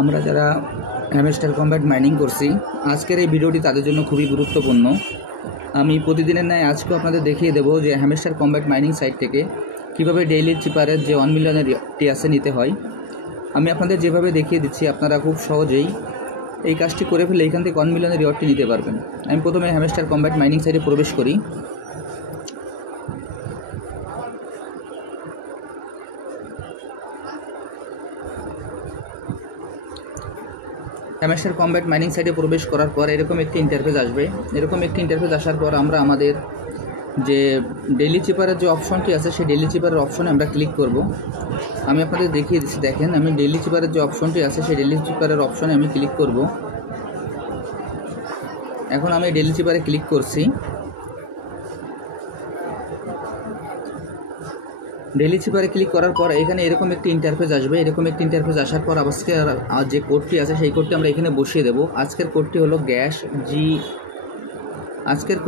আমরা যারা hamster combat mining করছি, আজকের এই ভিডিওটি তাদের জন্য খুবই গুরুত্বপূর্ণ। আমি প্রতিদিনের ন্যায় আজকেও আপনাদের দেখিয়ে দেবো যে হ্যামস্টার কম্ব্যাট মাইনিং সাইট থেকে কীভাবে ডেইলি চিপারের যে 1 মিলিয়নের টিআসএ নিতে হয়। আমি আপনাদের যেভাবে দেখিয়ে দিচ্ছি আপনারা খুব সহজেই এই কাজটি করে ফেলে এখান থেকে 1 মিলিয়নের রিওয়ার্ডটি নিতে পারবেন। আমি প্রথমে হ্যামস্টার কম্ব্যাট মাইনিং সাইটে প্রবেশ করি। হ্যামস্টার কম্ব্যাট মাইনিং সাইটে প্রবেশ করার পর এরকম একটি ইন্টারফেস আসবে। এরকম একটি ইন্টারফেস আসার পর আমরা আমাদের যে ডেইলি চিপারের যে অপশনটি আছে সেই ডেইলি চিপারের অপশনে আমরা ক্লিক করব। আমি আপনাদের দেখিয়ে দিচ্ছি, দেখেন আমি ডেইলি চিপারের যে অপশনটি আছে সেই ডেইলি চিপারের অপশনে আমি ক্লিক করব। এখন আমি ডেইলি চিপারে ক্লিক করছি। ডেইলি চিপারে ক্লিক করার পর এখানে এরকম একটি ইন্টারফেস আসবে। এরকম একটি ইন্টারফেস আসার পর আজকে যে কোডটি আছে সেই কোডটি আমরা এখানে বসিয়ে দেব। আজকের কোডটি হলো গ্যাস GAS আজকের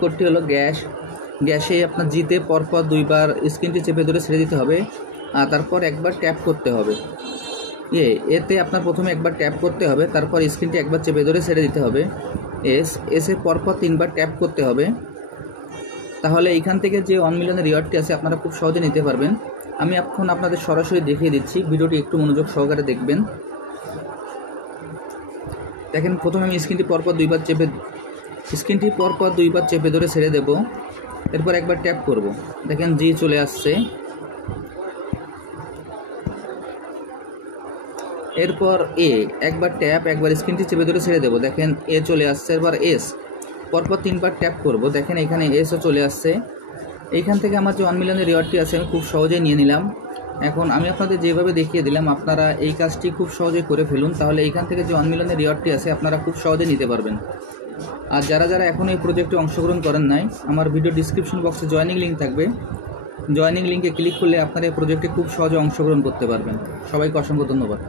কোডটি হলো গ্যাসে আপনার জিতে পরপর দুইবার স্ক্রিনটি চেপে ধরে ছেড়ে দিতে হবে, আর তারপর একবার ট্যাপ করতে হবে। এতে আপনার প্রথমে একবার ট্যাপ করতে হবে, তারপর স্ক্রিনটি একবার চেপে ধরে ছেড়ে দিতে হবে। এসে পরপর 3বার ট্যাপ করতে হবে। তাহলে এইখান থেকে যে 1 মিলিয়নের রিওয়ার্ডটি আছে আপনারা খুব সহজে নিতে পারবেন। আমি এখন আপনাদের সরাসরি দেখিয়ে দিচ্ছি, ভিডিওটি একটু মনোযোগ সহকারে দেখবেন। দেখেন প্রথমে আমি স্ক্রিনটি পরপর দুইবার চেপে ধরে ছেড়ে দেব। এরপর একবার ট্যাপ করব, দেখেন জি চলে আসছে। এরপর একবার ট্যাপ, একবার স্ক্রিনটি চেপে ধরে ছেড়ে দেব, দেখেন চলে আসছে। এরপর পরপর 3বার ট্যাপ করব, দেখেন এখানে ও চলে আসছে। এইখান থেকে আমার যে 1 মিলিয়নের রিওয়ার্ডটি আছে আমি খুব সহজেই নিয়ে নিলাম। এখন আমি আপনাদের যেভাবে দেখিয়ে দিলাম আপনারা এই কাজটি খুব সহজেই করে ফেলুন, তাহলে এইখান থেকে যে 1 মিলিয়নের রিওয়ার্ডটি আছে আপনারা খুব সহজে নিতে পারবেন। আর যারা এখনও এই প্রজেক্টে অংশগ্রহণ করেন নাই, আমার ভিডিও ডিসক্রিপশন বক্সে জয়েনিং লিঙ্ক থাকবে। জয়েনিং লিঙ্কে ক্লিক করলে আপনারা এই প্রজেক্টে খুব সহজে অংশগ্রহণ করতে পারবেন। সবাইকে অসংখ্য ধন্যবাদ।